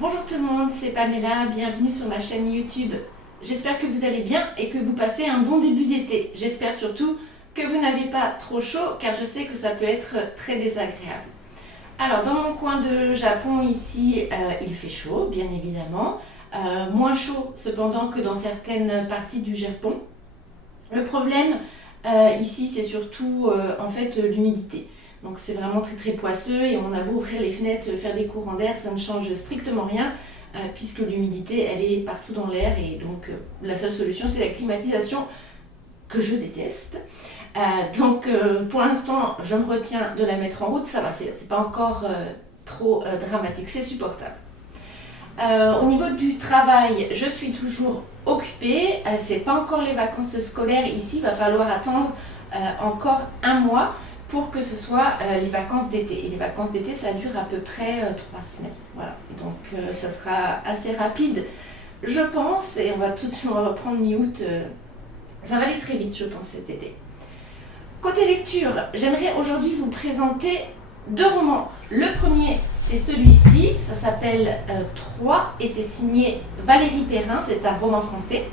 Bonjour tout le monde, c'est Pamela, bienvenue sur ma chaîne YouTube. J'espère que vous allez bien et que vous passez un bon début d'été. J'espère surtout que vous n'avez pas trop chaud car je sais que ça peut être très désagréable. Alors dans mon coin de Japon ici, il fait chaud bien évidemment. Moins chaud cependant que dans certaines parties du Japon. Le problème ici c'est surtout en fait l'humidité. Donc c'est vraiment très poisseux et on a beau ouvrir les fenêtres, faire des courants d'air, ça ne change strictement rien puisque l'humidité elle est partout dans l'air et donc la seule solution c'est la climatisation que je déteste. Pour l'instant je me retiens de la mettre en route, ça va, c'est pas encore trop dramatique, c'est supportable. Au niveau du travail, je suis toujours occupée, c'est pas encore les vacances scolaires ici, il va falloir attendre encore un mois pour que ce soit les vacances d'été. Et les vacances d'été, ça dure à peu près 3 semaines. Voilà, donc ça sera assez rapide, je pense, et on va reprendre mi-août. Ça va aller très vite, je pense, cet été. Côté lecture, j'aimerais aujourd'hui vous présenter 2 romans. Le premier, c'est celui-ci, ça s'appelle 3 et c'est signé Valérie Perrin, c'est un roman français.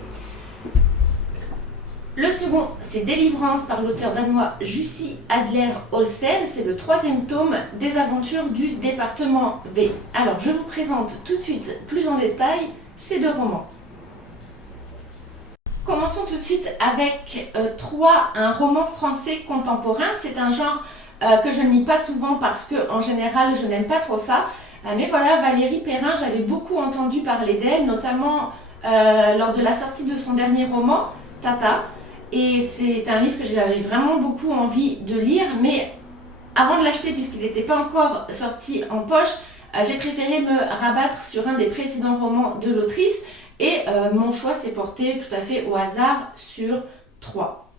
Le second, c'est Délivrance par l'auteur danois Jussi Adler-Olsen. C'est le 3e tome des aventures du département V. Alors, je vous présente tout de suite, plus en détail, ces 2 romans. Commençons tout de suite avec 3, un roman français contemporain. C'est un genre que je ne lis pas souvent parce que, en général, je n'aime pas trop ça. Mais voilà, Valérie Perrin, j'avais beaucoup entendu parler d'elle, notamment lors de la sortie de son dernier roman, Tata. Et c'est un livre que j'avais vraiment beaucoup envie de lire, mais avant de l'acheter, puisqu'il n'était pas encore sorti en poche, j'ai préféré me rabattre sur un des précédents romans de l'autrice et mon choix s'est porté tout à fait au hasard sur 3.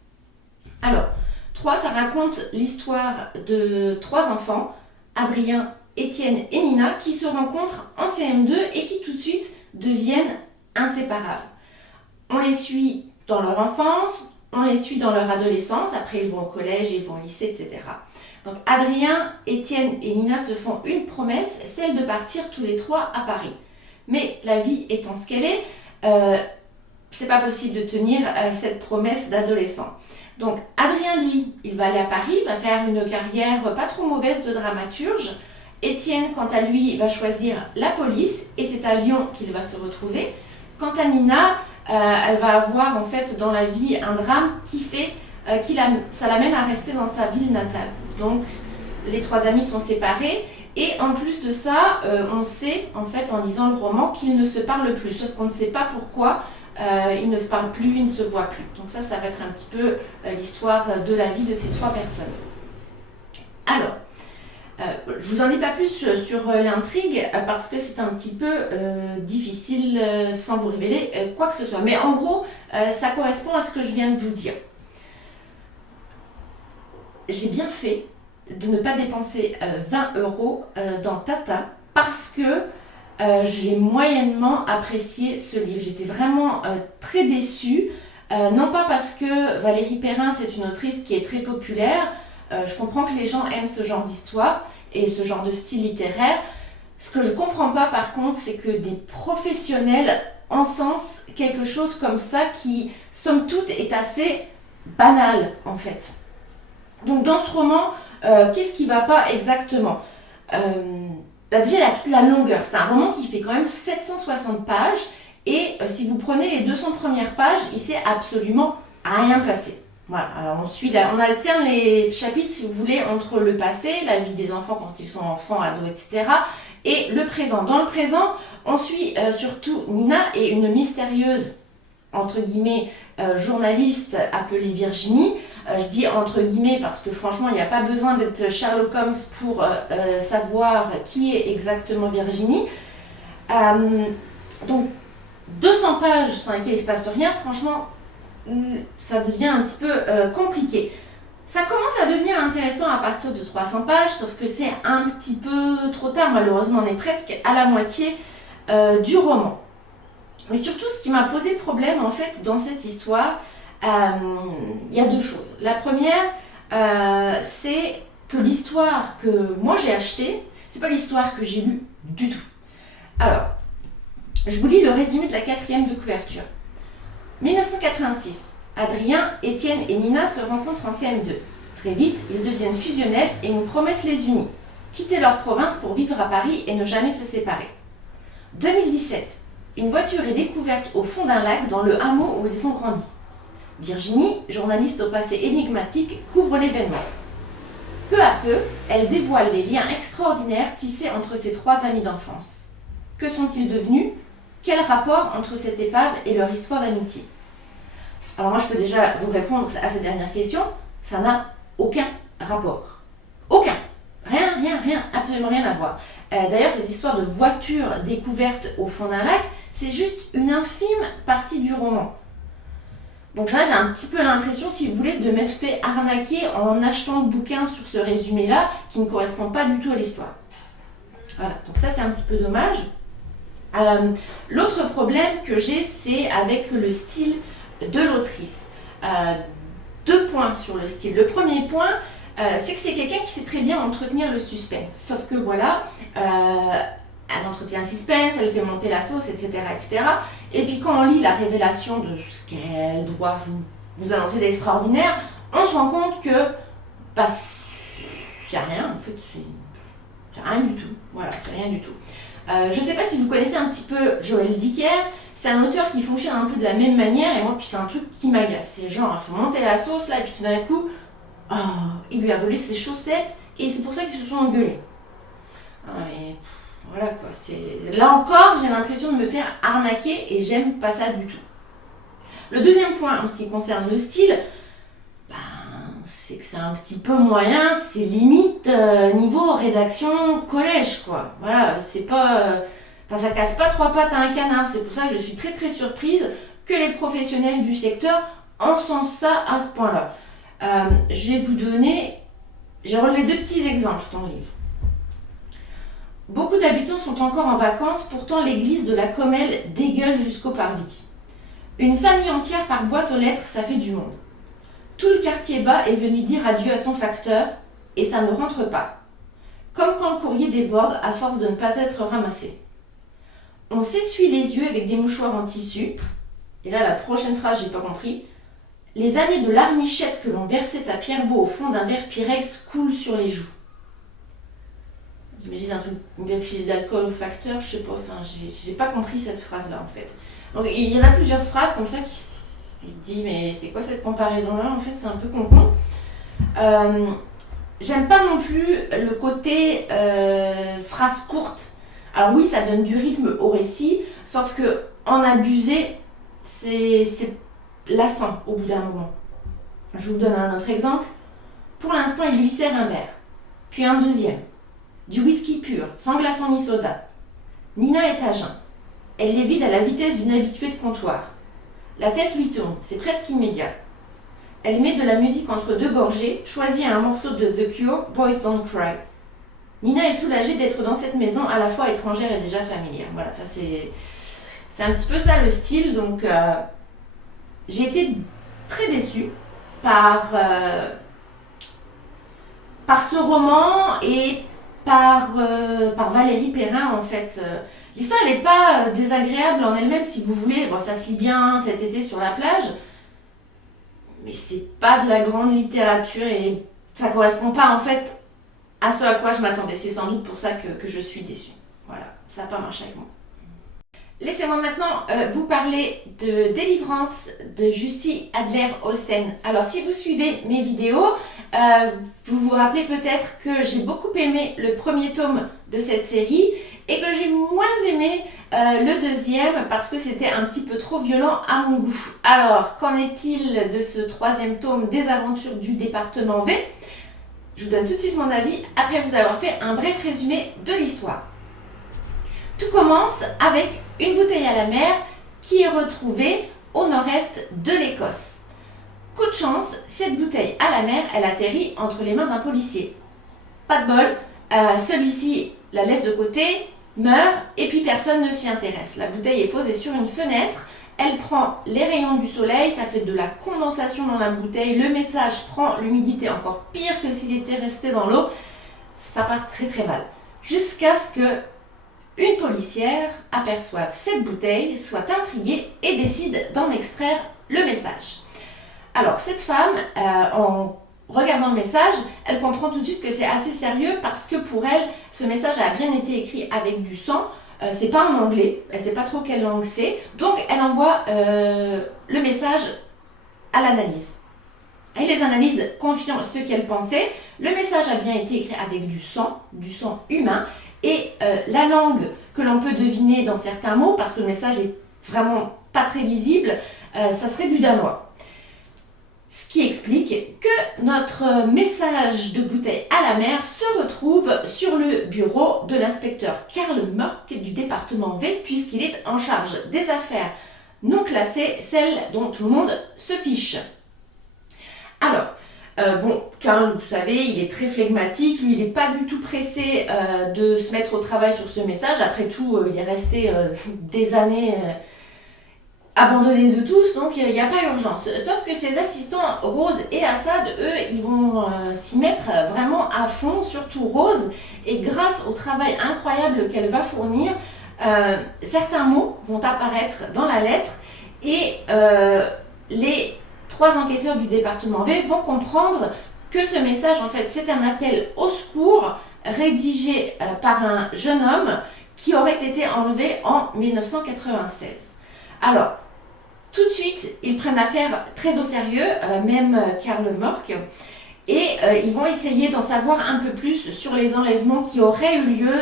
Alors, 3, ça raconte l'histoire de 3 enfants, Adrien, Étienne et Nina, qui se rencontrent en CM2 et qui tout de suite deviennent inséparables. On les suit dans leur enfance, on les suit dans leur adolescence, après ils vont au collège, ils vont au lycée, etc. Donc Adrien, Étienne et Nina se font une promesse, celle de partir tous les 3 à Paris. Mais la vie étant ce qu'elle est, c'est pas possible de tenir cette promesse d'adolescent. Donc Adrien, lui, il va aller à Paris, va faire une carrière pas trop mauvaise de dramaturge. Étienne, quant à lui, va choisir la police et c'est à Lyon qu'il va se retrouver. Quant à Nina, elle va avoir en fait dans la vie un drame qui fait ça l'amène à rester dans sa ville natale. Donc les 3 amis sont séparés et en plus de ça, on sait en fait en lisant le roman qu'ils ne se parlent plus, sauf qu'on ne sait pas pourquoi ils ne se parlent plus, ils ne se voient plus. Donc ça va être un petit peu l'histoire de la vie de ces 3 personnes. Alors, je vous en dis pas plus sur l'intrigue parce que c'est un petit peu difficile sans vous révéler quoi que ce soit. Mais en gros, ça correspond à ce que je viens de vous dire. J'ai bien fait de ne pas dépenser 20 € dans Tata parce que j'ai moyennement apprécié ce livre. J'étais vraiment très déçue. Non pas parce que Valérie Perrin, c'est une autrice qui est très populaire. Je comprends que les gens aiment ce genre d'histoire et ce genre de style littéraire. Ce que je comprends pas par contre, c'est que des professionnels encensent quelque chose comme ça qui, somme toute, est assez banal en fait. Donc dans ce roman, qu'est-ce qui va pas exactement ? Déjà, il y a toute la longueur. C'est un roman qui fait quand même 760 pages et si vous prenez les 200 premières pages, il s'est absolument rien passé. Voilà, alors on alterne les chapitres, si vous voulez, entre le passé, la vie des enfants quand ils sont enfants, ados, etc. et le présent. Dans le présent, on suit surtout Nina et une mystérieuse, entre guillemets, journaliste appelée Virginie. Je dis entre guillemets parce que franchement, il n'y a pas besoin d'être Sherlock Holmes pour savoir qui est exactement Virginie. Donc, 200 pages sans lesquelles il ne se passe rien, franchement, ça devient un petit peu compliqué. Ça commence à devenir intéressant à partir de 300 pages, sauf que c'est un petit peu trop tard, malheureusement, on est presque à la moitié du roman. Mais surtout, ce qui m'a posé problème, en fait, dans cette histoire, il y a 2 choses. La première, c'est que l'histoire que moi j'ai achetée, c'est pas l'histoire que j'ai lue du tout. Alors, Je vous lis le résumé de la 4e de couverture. 1986. Adrien, Étienne et Nina se rencontrent en CM2. Très vite, ils deviennent fusionnels et une promesse les unit. Quitter leur province pour vivre à Paris et ne jamais se séparer. 2017. Une voiture est découverte au fond d'un lac dans le hameau où ils ont grandi. Virginie, journaliste au passé énigmatique, couvre l'événement. Peu à peu, elle dévoile les liens extraordinaires tissés entre ces 3 amis d'enfance. Que sont-ils devenus? Quel rapport entre cette épave et leur histoire d'amitié? Alors moi, je peux déjà vous répondre à cette dernière question. Ça n'a aucun rapport. Aucun. Rien, absolument rien à voir. D'ailleurs, cette histoire de voiture découverte au fond d'un lac, c'est juste une infime partie du roman. Donc là, j'ai un petit peu l'impression, si vous voulez, de m'être fait arnaquer en achetant le bouquin sur ce résumé-là, qui ne correspond pas du tout à l'histoire. Voilà, donc ça, c'est un petit peu dommage. L'autre problème que j'ai, c'est avec le style de l'autrice. 2 points sur le style. Le premier point, c'est que c'est quelqu'un qui sait très bien entretenir le suspense. Sauf que voilà, elle entretient le suspense, elle fait monter la sauce, etc., etc. Et puis quand on lit la révélation de ce qu'elle doit nous annoncer d'extraordinaire, on se rend compte que bah, il n'y a rien, en fait, c'est rien du tout. Voilà, c'est rien du tout. Je ne sais pas si vous connaissez un petit peu Joël Dicker, c'est un auteur qui fonctionne un peu de la même manière, et moi, puis c'est un truc qui m'agace. C'est genre, il faut monter la sauce, là, et puis tout d'un coup, il lui a volé ses chaussettes, et c'est pour ça qu'ils se sont engueulés. Et voilà quoi, là encore, j'ai l'impression de me faire arnaquer, et j'aime pas ça du tout. Le deuxième point, en ce qui concerne le style, c'est que c'est un petit peu moyen, c'est limite niveau rédaction collège quoi. Voilà, c'est pas, ça casse pas 3 pattes à un canard. C'est pour ça que je suis très très surprise que les professionnels du secteur encensent ça à ce point-là. Je vais vous donner, j'ai relevé 2 petits exemples dans le livre. Beaucoup d'habitants sont encore en vacances, pourtant l'église de la Comelle dégueule jusqu'au parvis. Une famille entière par boîte aux lettres, ça fait du monde. Tout le quartier bas est venu dire adieu à son facteur, et ça ne rentre pas. Comme quand le courrier déborde à force de ne pas être ramassé. On s'essuie les yeux avec des mouchoirs en tissu, et là la prochaine phrase j'ai pas compris. Les années de larmichette que l'on versait à Pierrot au fond d'un verre Pyrex coulent sur les joues. J'imagine un truc, une belle filer d'alcool au facteur, je sais pas, enfin j'ai pas compris cette phrase là en fait. Donc il y en a plusieurs phrases comme ça qui... Je me dis, mais c'est quoi cette comparaison-là? En fait, c'est un peu con-con. J'aime pas non plus le côté phrase courte. Alors oui, ça donne du rythme au récit, sauf que en abuser, c'est lassant au bout d'un moment. Je vous donne un autre exemple. Pour l'instant, il lui sert un verre, puis un deuxième. Du whisky pur, sans glaçon ni soda. Nina est à jeun. Elle les vide à la vitesse d'une habituée de comptoir. La tête lui tourne, c'est presque immédiat. Elle met de la musique entre 2 gorgées, choisit un morceau de The Cure, Boys Don't Cry. Nina est soulagée d'être dans cette maison à la fois étrangère et déjà familière. Voilà, c'est un petit peu ça le style, donc j'ai été très déçue par ce roman et par Valérie Perrin en fait. L'histoire elle n'est pas désagréable en elle-même si vous voulez, bon, ça se lit bien cet été sur la plage, mais c'est pas de la grande littérature et ça correspond pas en fait à ce à quoi je m'attendais. C'est sans doute pour ça que je suis déçue. Voilà, ça n'a pas marché avec moi. Laissez-moi maintenant vous parler de Délivrance de Jussi Adler-Olsen. Alors si vous suivez mes vidéos, vous vous rappelez peut-être que j'ai beaucoup aimé le premier tome de cette série et que j'ai moins aimé le deuxième parce que c'était un petit peu trop violent à mon goût. Alors qu'en est-il de ce 3e tome des aventures du département V? Je vous donne tout de suite mon avis après vous avoir fait un bref résumé de l'histoire. Tout commence avec une bouteille à la mer qui est retrouvée au nord-est de l'Écosse. Coup de chance, cette bouteille à la mer, elle atterrit entre les mains d'un policier. Pas de bol, celui-ci la laisse de côté, meurt et puis personne ne s'y intéresse. La bouteille est posée sur une fenêtre, elle prend les rayons du soleil, ça fait de la condensation dans la bouteille, le message prend l'humidité encore pire que s'il était resté dans l'eau, ça part très très mal. Jusqu'à ce que une policière aperçoit cette bouteille, soit intriguée et décide d'en extraire le message. Alors cette femme, en regardant le message, elle comprend tout de suite que c'est assez sérieux parce que pour elle, ce message a bien été écrit avec du sang. C'est pas en anglais, elle sait pas trop quelle langue c'est, donc elle envoie le message à l'analyse. Et les analyses confirment ce qu'elle pensait. Le message a bien été écrit avec du sang humain, et la langue que l'on peut deviner dans certains mots, parce que le message est vraiment pas très lisible, ça serait du danois. Ce qui explique que notre message de bouteille à la mer se retrouve sur le bureau de l'inspecteur Karl Mörk du département V, puisqu'il est en charge des affaires non classées, celles dont tout le monde se fiche. Alors, Karl, vous savez, il est très flegmatique, lui il n'est pas du tout pressé de se mettre au travail sur ce message. Après tout, il est resté des années abandonné de tous, donc il n'y a pas urgence. Sauf que ses assistants, Rose et Assad, eux, ils vont s'y mettre vraiment à fond, surtout Rose, et grâce au travail incroyable qu'elle va fournir, certains mots vont apparaître dans la lettre, et les 3 enquêteurs du département V vont comprendre que ce message, en fait, c'est un appel au secours rédigé par un jeune homme qui aurait été enlevé en 1996. Alors, tout de suite, ils prennent l'affaire très au sérieux, même Karl Mörk, et ils vont essayer d'en savoir un peu plus sur les enlèvements qui auraient eu lieu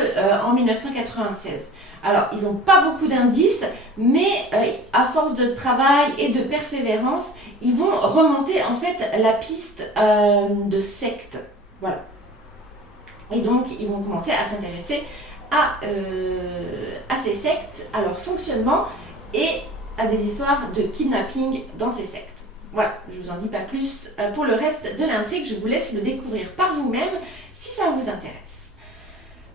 en 1996. Alors, ils n'ont pas beaucoup d'indices, mais à force de travail et de persévérance, ils vont remonter en fait la piste de sectes. Voilà. Et donc, ils vont commencer à s'intéresser à ces sectes, à leur fonctionnement et à des histoires de kidnapping dans ces sectes. Voilà, je ne vous en dis pas plus pour le reste de l'intrigue, je vous laisse le découvrir par vous-même si ça vous intéresse.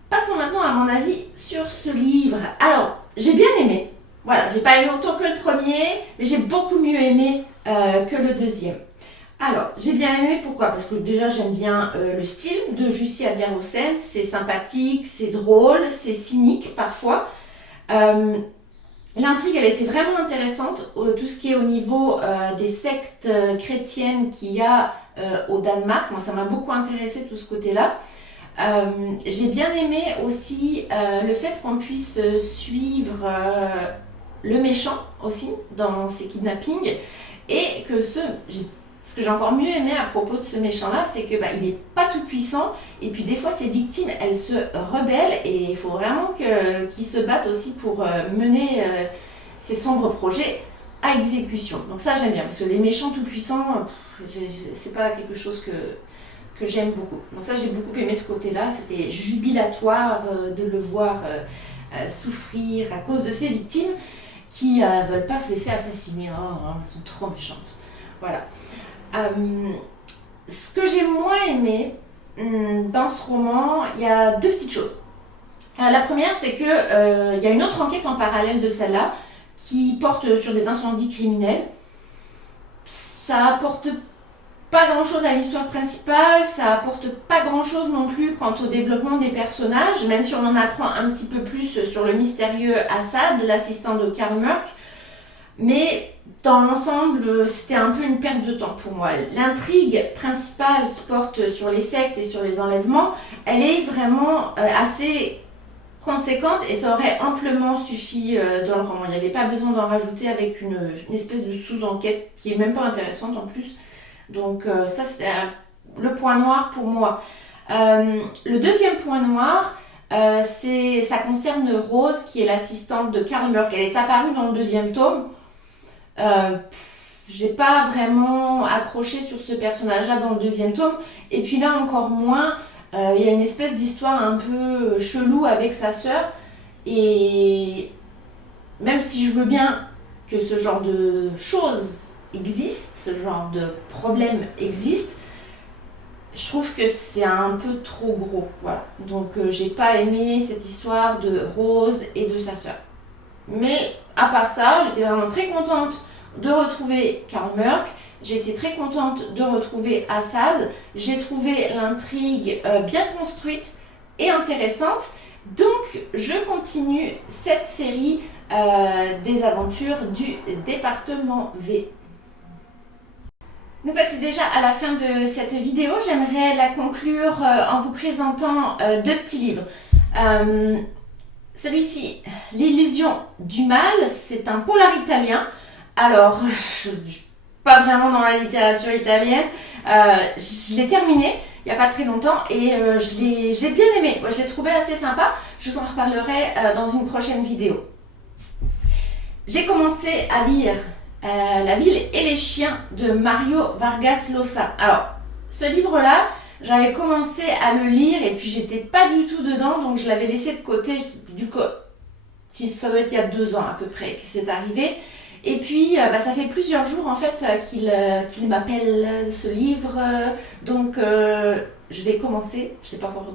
Passons maintenant à mon avis sur ce livre. Alors, j'ai bien aimé. Voilà, j'ai pas aimé autant que le premier, mais j'ai beaucoup mieux aimé que le deuxième. Alors, j'ai bien aimé, pourquoi? Parce que déjà, j'aime bien le style de Jussi Adler-Olsen. C'est sympathique, c'est drôle, c'est cynique parfois. L'intrigue, elle était vraiment intéressante. Tout ce qui est au niveau des sectes chrétiennes qu'il y a au Danemark, moi, ça m'a beaucoup intéressé tout ce côté-là. J'ai bien aimé aussi le fait qu'on puisse suivre le méchant aussi dans ces kidnappings, et que ce que j'ai encore mieux aimé à propos de ce méchant-là, c'est que il n'est pas tout puissant, et puis des fois ses victimes, elles se rebellent, et il faut vraiment qu'ils se battent aussi pour mener ces sombres projets à exécution. Donc ça j'aime bien, parce que les méchants tout puissants, c'est pas quelque chose que j'aime beaucoup. Donc ça j'ai beaucoup aimé ce côté-là, c'était jubilatoire de le voir souffrir à cause de ses victimes qui veulent pas se laisser assassiner. Elles sont trop méchantes. Voilà. Ce que j'ai moins aimé dans ce roman, il y a 2 petites choses. La première, c'est que y a une autre enquête en parallèle de celle-là qui porte sur des incendies criminels. Ça apporte pas grand-chose à l'histoire principale, ça apporte pas grand-chose non plus quant au développement des personnages, même si on en apprend un petit peu plus sur le mystérieux Assad, l'assistant de Karl Mörk. Mais dans l'ensemble, c'était un peu une perte de temps pour moi. L'intrigue principale qui porte sur les sectes et sur les enlèvements, elle est vraiment assez conséquente, et ça aurait amplement suffi dans le roman. Il n'y avait pas besoin d'en rajouter avec une espèce de sous-enquête qui est même pas intéressante en plus. Donc ça, c'était le point noir pour moi. Le deuxième point noir, ça concerne Rose, qui est l'assistante de Karl Mörk. Elle est apparue dans le 2e tome. J'ai pas vraiment accroché sur ce personnage-là dans le 2e tome, et puis là encore moins. Il y a une espèce d'histoire un peu chelou avec sa sœur, et même si je veux bien que ce genre de choses existe, ce genre de problème existe, je trouve que c'est un peu trop gros. Voilà. Donc j'ai pas aimé cette histoire de Rose et de sa sœur. Mais à part ça, j'étais vraiment très contente de retrouver Karl Mörk. J'ai été très contente de retrouver Assad. J'ai trouvé l'intrigue bien construite et intéressante. Donc, je continue cette série des aventures du département V. Nous voici déjà à la fin de cette vidéo. J'aimerais la conclure en vous présentant deux petits livres. Celui-ci, L'illusion du mal, c'est un polar italien. Alors, pas vraiment dans la littérature italienne. Je l'ai terminé il n'y a pas très longtemps et je l'ai bien aimé. Moi, je l'ai trouvé assez sympa. Je vous en reparlerai dans une prochaine vidéo. J'ai commencé à lire La ville et les chiens de Mario Vargas Llosa. Alors, ce livre-là, j'avais commencé à le lire et puis j'étais pas du tout dedans, donc je l'avais laissé de côté. Ça doit être il y a 2 ans à peu près que c'est arrivé. Et puis, ça fait plusieurs jours en fait qu'il m'appelle ce livre. Donc, je vais commencer. Je n'ai pas encore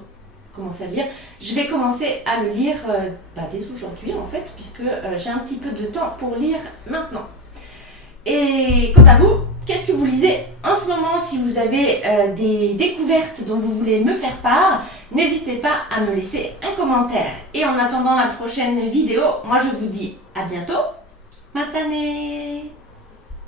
commencé à le lire. Je vais commencer à le lire dès aujourd'hui en fait, puisque j'ai un petit peu de temps pour lire maintenant. Et quant à vous, qu'est-ce que vous lisez en ce moment? Si vous avez des découvertes dont vous voulez me faire part, n'hésitez pas à me laisser un commentaire. Et en attendant la prochaine vidéo, moi je vous dis à bientôt. Matane!